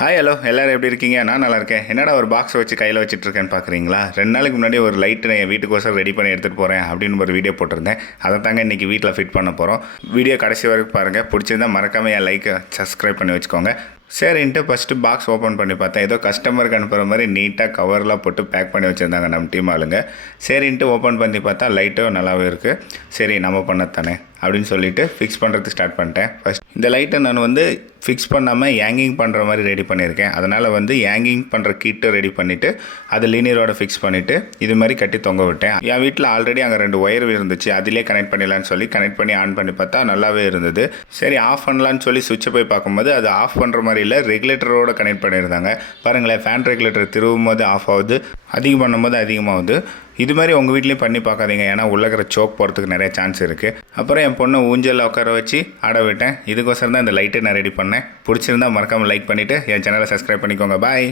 Hi hello எல்லோரும் எப்படி இருக்கீங்க? நான் நல்லா இருக்கேன். என்னடா ஒரு பாக்ஸ் வச்சு கையில் வச்சுட்ருக்கேன்னு பார்க்குறீங்களா? 2 நாளைக்கு முன்னாடி ஒரு லைட்டு நான் என் வீட்டுக்கோசரம் ரெடி பண்ணி எடுத்துகிட்டு போகிறேன் அப்படின்னு ஒரு வீடியோ போட்டிருந்தேன். அதை தாங்க இன்றைக்கி வீட்டில் ஃபிட் பண்ண போகிறோம். வீடியோ கடைசி வரைக்கும் பாருங்கள். பிடிச்சிருந்தால் மறக்காமல் என் லைக்கை சப்ஸ்கிரைப் பண்ணி வச்சுக்கோங்க. சரின்ட்டு ஃபஸ்ட்டு பாக்ஸ் ஓப்பன் பண்ணி பார்த்தேன். ஏதோ கஸ்டமருக்கு அனுப்புகிற மாதிரி நீட்டாக கவர்லாம் போட்டு பேக் பண்ணி வச்சுருந்தாங்க நம்ம டீம் ஆளுங்க. சரின்ட்டு ஓப்பன் பண்ணி பார்த்தா லைட்டும் நல்லாவே இருக்குது. சரி நம்ம பண்ணத்தானே அப்படின்னு சொல்லிவிட்டு ஃபிக்ஸ் பண்ணுறதுக்கு ஸ்டார்ட் பண்ணிட்டேன். ஃபஸ்ட் இந்த லைட்டை நான் ஃபிக்ஸ் பண்ணாமல் ஹேங்கிங் பண்ணுற மாதிரி ரெடி பண்ணியிருக்கேன். அதனால் ஹேங்கிங் பண்ணுற கிட்டு ரெடி பண்ணிவிட்டு அது லீனியரோட ஃபிக்ஸ் பண்ணிவிட்டு இது மாதிரி கட்டி தொங்க விட்டேன். என் வீட்டில் ஆல்ரெடி அங்கே 2 ஒயர் இருந்துச்சு. அதிலே கனெக்ட் பண்ணிடலான்னு சொல்லி கனெக்ட் பண்ணி ஆன் பண்ணி பார்த்தா நல்லாவே இருந்தது. சரி ஆஃப் பண்ணலான்னு சொல்லி சுவிட்சை போய் பார்க்கும்போது அது ஆஃப் பண்ணுற மாதிரி இல்லை, ரெகுலேட்டரோடு கனெக்ட் பண்ணியிருந்தாங்க. பாருங்களேன், ஃபேன் ரெகுலேட்டர் திருவும் போது ஆஃப் ஆகுது, அதிகம் பண்ணும்போது அதிகமாகுது. இது மாதிரி உங்கள் வீட்லேயும் பண்ணி பார்க்காதீங்க, ஏன்னா உள்ளே இருக்கிற சோக் போகிறதுக்கு நிறைய சான்ஸ் இருக்குது. அப்புறம் என் பொண்ணை ஊஞ்சலில் உட்கார வச்சு ஆட விட்டேன். இதுக்கோசரம் தான் இந்த லைட்டை நான் ரெடி பண்ணேன். பிடிச்சிருந்தா மறக்காமல் லைக் பண்ணிவிட்டு என் சேனலை சப்ஸ்கிரைப் பண்ணிக்கோங்க. பாய்.